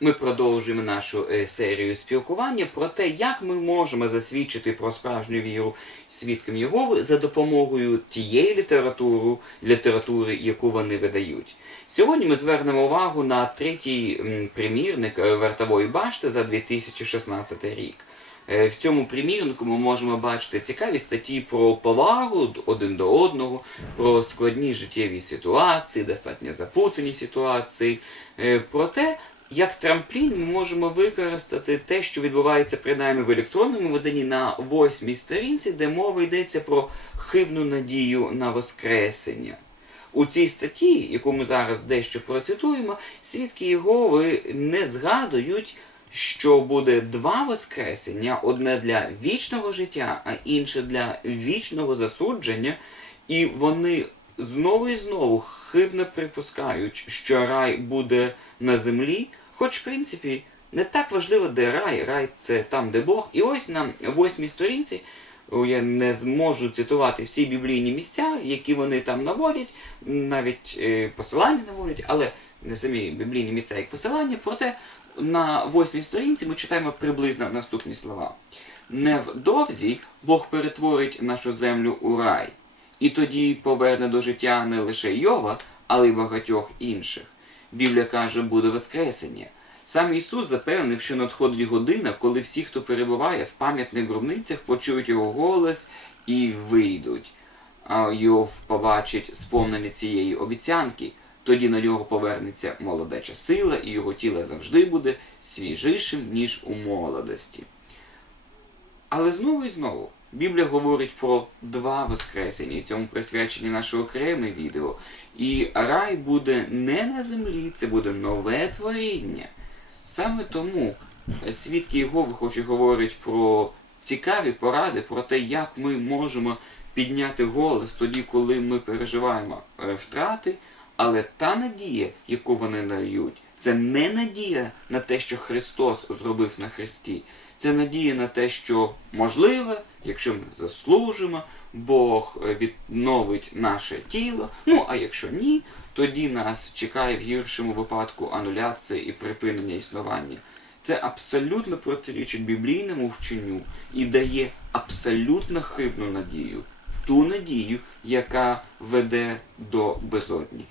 Ми продовжуємо нашу е, серію спілкування про те, як ми можемо засвідчити про справжню віру свідкам Єгови за допомогою тієї літератури, літератури, яку вони видають. Сьогодні ми звернемо увагу на третій примірник е, вартової башти за 2016 рік. Е, В цьому примірнику ми можемо бачити цікаві статті про повагу один до одного, про складні життєві ситуації, достатньо запутані ситуації, про те, як трамплін ми можемо використати те, що відбувається принаймні в електронному виданні на восьмій сторінці, де мова йдеться про хибну надію на воскресення. У цій статті, яку ми зараз дещо процитуємо, свідки Єгови не згадують, що буде два воскресення: одне для вічного життя, а інше для вічного засудження, і вони знову і знову хибно припускають, що рай буде на землі, хоч, в принципі, не так важливо, де рай. Рай це там, де Бог. І ось на восьмій сторінці. Я не зможу цитувати всі біблійні місця, які вони там наводять, навіть е, посилання наводять, але не самі біблійні місця як посилання. Проте на восьмій сторінці ми читаємо приблизно наступні слова. Невдовзі Бог перетворить нашу землю у рай, і тоді поверне до життя не лише Йова, але й багатьох інших. Біблія каже, буде воскресення. Сам Ісус запевнив, що надходить година, коли всі, хто перебуває в пам'ятних гробницях, почують його голос і вийдуть. Йов побачить сповнення цієї обіцянки. Тоді на нього повернеться молодеча сила, і його тіло завжди буде свіжішим, ніж у молодості. Але знову і знову Біблія говорить про два воскресення, і цьому присвячені наше окреме відео. І рай буде не на землі, це буде нове творіння. Саме тому свідки Єгови і говорять про цікаві поради, про те, як ми можемо підняти голос тоді, коли ми переживаємо е, втрати, але та надія, яку вони дають, це не надія на те, що Христос зробив на Христі. Це надія на те, що можливо, якщо ми заслужимо, Бог е, відновить наше тіло. Ну а якщо ні, тоді нас чекає в гіршому випадку ануляція і припинення існування. Це абсолютно протирічить біблійному вченню і дає абсолютно хибну надію, ту надію, яка веде до безодні.